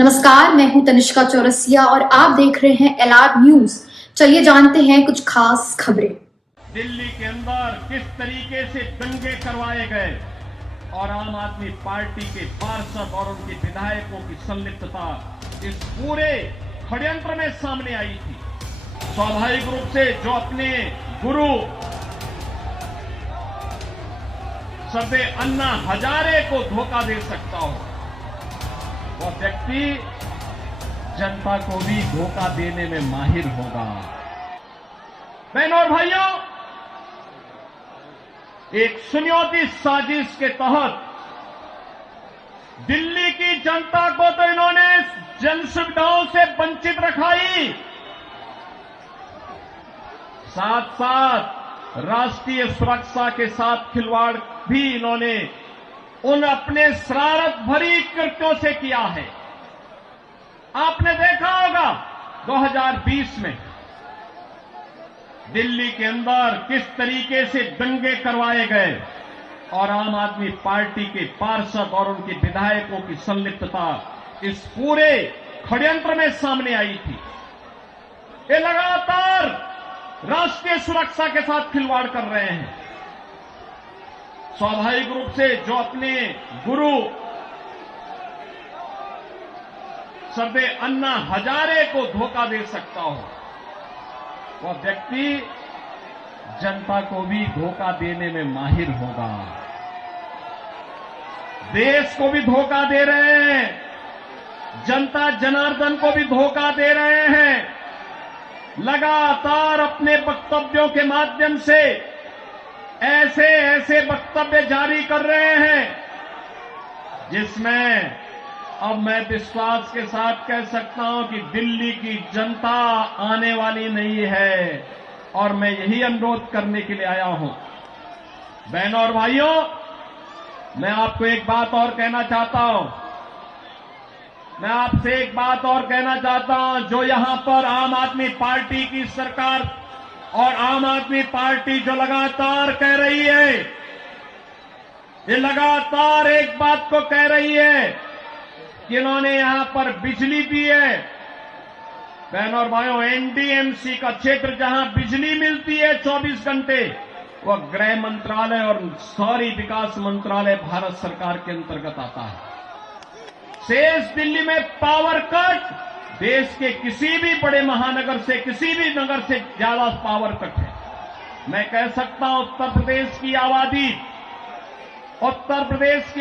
नमस्कार, मैं हूं तनिष्का चौरसिया और आप देख रहे हैं एलआर न्यूज। चलिए जानते हैं कुछ खास खबरें। दिल्ली के अंदर किस तरीके से दंगे करवाए गए और आम आदमी पार्टी के पार्षद और उनके विधायकों की संलिप्तता इस पूरे षड्यंत्र में सामने आई थी। स्वाभाविक रूप से जो अपने गुरु सरदे अन्ना हजारे को धोखा दे सकता हो, वह व्यक्ति जनता को भी धोखा देने में माहिर होगा। बहनों और भाइयों, एक सुनियोजित साजिश के तहत दिल्ली की जनता को तो इन्होंने जन सुविधाओं से वंचित रखा ही, साथ साथ राष्ट्रीय सुरक्षा के साथ खिलवाड़ भी इन्होंने उन अपने शरारत भरी कृत्यों से किया है। आपने देखा होगा 2020 में दिल्ली के अंदर किस तरीके से दंगे करवाए गए और आम आदमी पार्टी के पार्षद और उनके विधायकों की संलिप्तता इस पूरे षड्यंत्र में सामने आई थी। ये लगातार राष्ट्रीय सुरक्षा के साथ खिलवाड़ कर रहे हैं। स्वाभाविक रूप से जो अपने गुरु सरदे अन्ना हजारे को धोखा दे सकता हो, वह व्यक्ति जनता को भी धोखा देने में माहिर होगा। देश को भी धोखा दे रहे हैं, जनता जनार्दन को भी धोखा दे रहे हैं। लगातार अपने वक्तव्यों के माध्यम से ऐसे वक्तव्य जारी कर रहे हैं जिसमें अब मैं विश्वास के साथ कह सकता हूं कि दिल्ली की जनता आने वाली नहीं है। और मैं यही अनुरोध करने के लिए आया हूं। बहनों और भाइयों, मैं आपको एक बात और कहना चाहता हूं। मैं आपसे एक बात और कहना चाहता हूं। जो यहां पर आम आदमी पार्टी की सरकार और आम आदमी पार्टी जो लगातार कह रही है, ये लगातार एक बात को कह रही है कि इन्होंने यहां पर बिजली दी है। बहनों और भाइयों, एनडीएमसी का क्षेत्र जहां बिजली मिलती है 24 घंटे, वह गृह मंत्रालय और शहरी विकास मंत्रालय भारत सरकार के अंतर्गत आता है। शेष दिल्ली में पावर कट देश के किसी भी बड़े महानगर से, किसी भी नगर से ज्यादा पावर कट है। मैं कह सकता हूं उत्तर प्रदेश की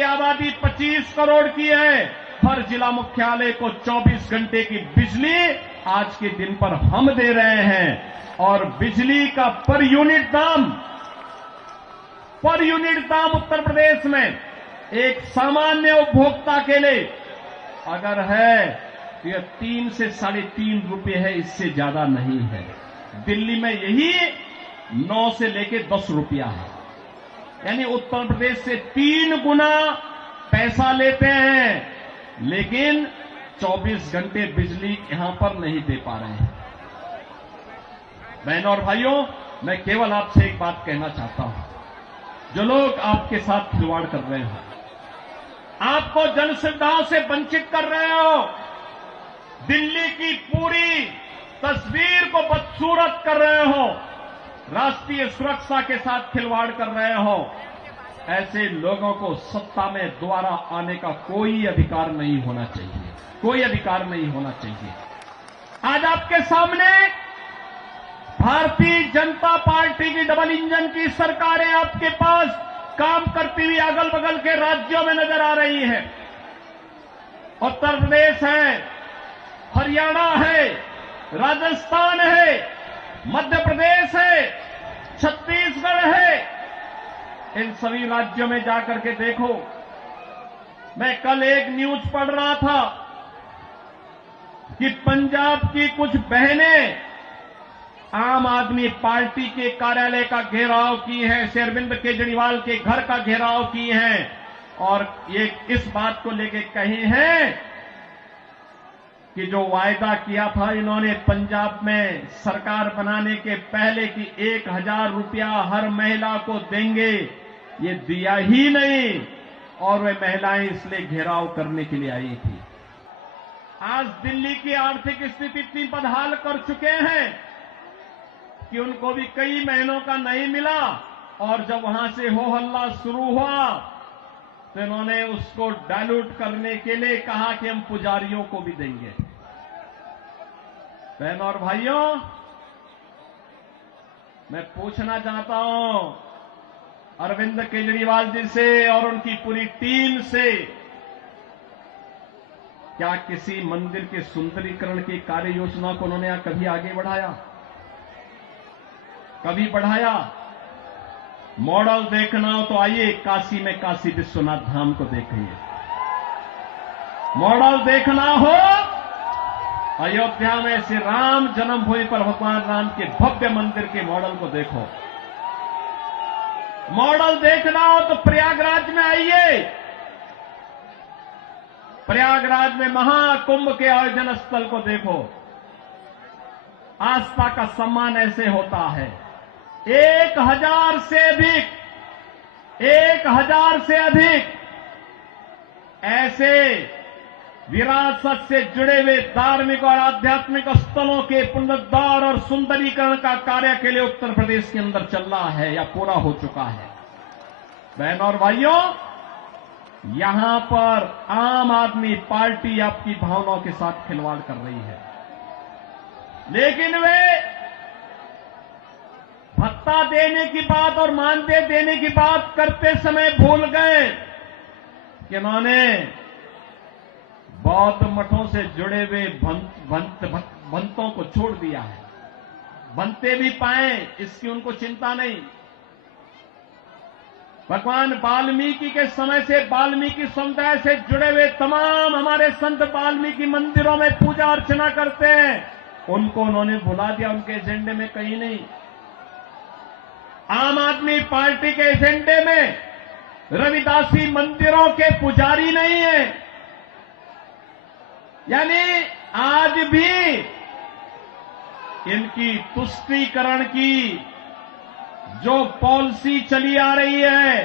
आबादी 25 करोड़ की है। हर जिला मुख्यालय को 24 घंटे की बिजली आज के दिन पर हम दे रहे हैं। और बिजली का पर यूनिट दाम उत्तर प्रदेश में एक सामान्य उपभोक्ता के लिए अगर है तो यह 3 से 3.5 रुपए है, इससे ज्यादा नहीं है। दिल्ली में यही 9 से लेकर 10 रुपया है। यानी उत्तर प्रदेश से 3 गुना पैसा लेते हैं, लेकिन 24 घंटे बिजली यहां पर नहीं दे पा रहे हैं। बहनों और भाइयों, मैं केवल आपसे एक बात कहना चाहता हूं। जो लोग आपके साथ खिलवाड़ कर रहे हो, आपको जन सुविधाओं से वंचित कर रहे हो, दिल्ली की पूरी तस्वीर को बदसूरत कर रहे हो, राष्ट्रीय सुरक्षा के साथ खिलवाड़ कर रहे हो, ऐसे लोगों को सत्ता में दोबारा आने का कोई अधिकार नहीं होना चाहिए। कोई अधिकार नहीं होना चाहिए। आज आपके सामने भारतीय जनता पार्टी की डबल इंजन की सरकारें आपके पास काम करती हुई अगल बगल के राज्यों में नजर आ रही है। उत्तर प्रदेश है, हरियाणा है, राजस्थान है, मध्य प्रदेश है, छत्तीसगढ़ है। इन सभी राज्यों में जाकर के देखो। मैं कल एक न्यूज पढ़ रहा था कि पंजाब की कुछ बहनें आम आदमी पार्टी के कार्यालय का घेराव की हैं, अरविंद केजरीवाल के घर का घेराव की हैं और ये इस बात को लेके कहे हैं कि जो वायदा किया था इन्होंने पंजाब में सरकार बनाने के पहले कि 1000 रुपया हर महिला को देंगे, ये दिया ही नहीं और वे महिलाएं इसलिए घेराव करने के लिए आई थी। आज दिल्ली की आर्थिक स्थिति इतनी बदहाल कर चुके हैं कि उनको भी कई महीनों का नहीं मिला, और जब वहां से हो हल्ला शुरू हुआ तो इन्होंने उसको डाइल्यूट करने के लिए कहा कि हम पुजारियों को भी देंगे। बहनों और भाइयों, मैं पूछना चाहता हूं अरविंद केजरीवाल जी से और उनकी पूरी टीम से, क्या किसी मंदिर के सुंदरीकरण की कार्य योजना को उन्होंने कभी आगे बढ़ाया? कभी बढ़ाया? मॉडल देखना हो तो आइए काशी में काशी विश्वनाथ धाम को देखिए। मॉडल देखना हो अयोध्या में श्री राम जन्मभूमि पर भगवान राम के भव्य मंदिर के मॉडल को देखो। मॉडल देखना हो तो प्रयागराज में आइए। प्रयागराज में महाकुंभ के आयोजन स्थल को देखो। आस्था का सम्मान ऐसे होता है। 1000 से अधिक ऐसे विरासत से जुड़े हुए धार्मिक और आध्यात्मिक स्थलों के पुनरुद्धार और सुंदरीकरण का कार्य के लिए उत्तर प्रदेश के अंदर चल रहा है या पूरा हो चुका है। बहनों और भाइयों, यहां पर आम आदमी पार्टी आपकी भावनाओं के साथ खिलवाड़ कर रही है, लेकिन वे भत्ता देने की बात और मानदेय देने की बात करते समय भूल गए कि उन्होंने बौद्ध मठों से जुड़े हुए भंतों को छोड़ दिया है। बनते भी पाए इसकी उनको चिंता नहीं। भगवान वाल्मीकि के समय से वाल्मीकि समुदाय से जुड़े हुए तमाम हमारे संत वाल्मीकि मंदिरों में पूजा अर्चना करते हैं, उनको उन्होंने भुला दिया, उनके एजेंडे में कहीं नहीं। आम आदमी पार्टी के एजेंडे में रविदासी मंदिरों के पुजारी नहीं है। यानी आज भी इनकी तुष्टीकरण की जो पॉलिसी चली आ रही है,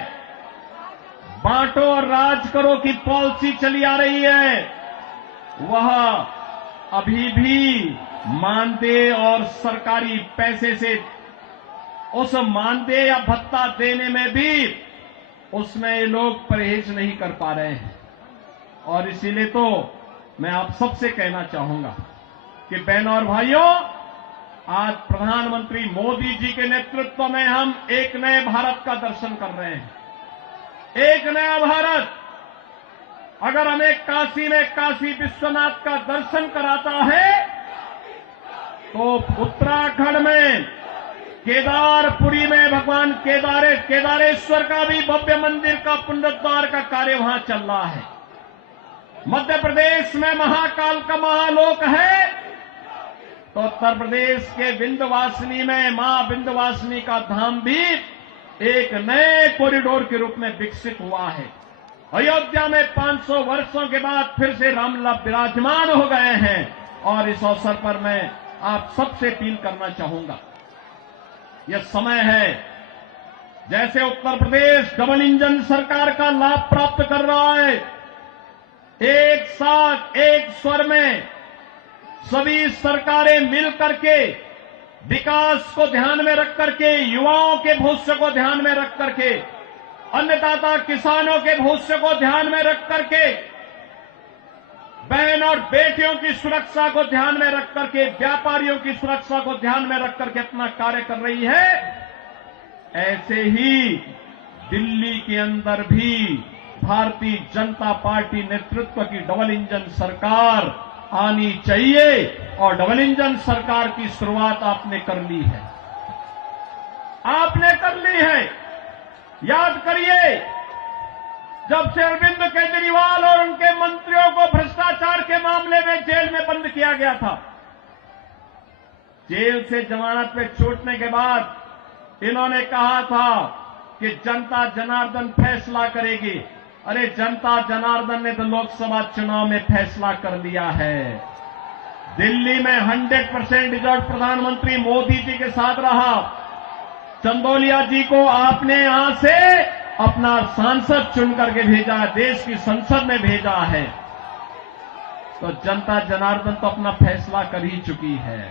बांटो और राज करो की पॉलिसी चली आ रही है, वह अभी भी मानदेय और सरकारी पैसे से उस मानदेय या भत्ता देने में भी उसमें ये लोग परहेज नहीं कर पा रहे हैं। और इसीलिए तो मैं आप सबसे कहना चाहूंगा कि बहनों और भाइयों, आज प्रधानमंत्री मोदी जी के नेतृत्व में हम एक नए भारत का दर्शन कर रहे हैं। एक नया भारत अगर हमें काशी में काशी विश्वनाथ का दर्शन कराता है तो उत्तराखंड में केदारपुरी में भगवान केदारेश्वर का भी भव्य मंदिर का पुनरुद्धार का कार्य वहां चल रहा है। मध्य प्रदेश में महाकाल का महालोक है तो उत्तर प्रदेश के विंध्यवासिनी में मां विंध्यवासिनी का धाम भी एक नए कॉरिडोर के रूप में विकसित हुआ है। अयोध्या में 500 वर्षों के बाद फिर से रामलला विराजमान हो गए हैं। और इस अवसर पर मैं आप सबसे अपील करना चाहूंगा, यह समय है, जैसे उत्तर प्रदेश डबल इंजन सरकार का लाभ प्राप्त कर रहा है, एक साथ एक स्वर में सभी सरकारें मिल करके विकास को ध्यान में रख करके, युवाओं के भविष्य को ध्यान में रख करके, अन्नदाता किसानों के भविष्य को ध्यान में रख करके, बहन और बेटियों की सुरक्षा को ध्यान में रख करके, व्यापारियों की सुरक्षा को ध्यान में रख करके अपना कार्य कर रही है। ऐसे ही दिल्ली के अंदर भी भारतीय जनता पार्टी नेतृत्व की डबल इंजन सरकार आनी चाहिए और डबल इंजन सरकार की शुरुआत आपने कर ली है। आपने कर ली है। याद करिए, जब से अरविंद केजरीवाल और उनके मंत्रियों को भ्रष्टाचार के मामले में जेल में बंद किया गया था, जेल से जमानत पे छूटने के बाद इन्होंने कहा था कि जनता जनार्दन फैसला करेगी। अरे जनता जनार्दन ने तो लोकसभा चुनाव में फैसला कर दिया है। दिल्ली में 100% रिजल्ट प्रधानमंत्री मोदी जी के साथ रहा। चंदौलिया जी को आपने यहां से अपना सांसद चुन करके भेजा, देश की संसद में भेजा है। तो जनता जनार्दन तो अपना फैसला कर ही चुकी है।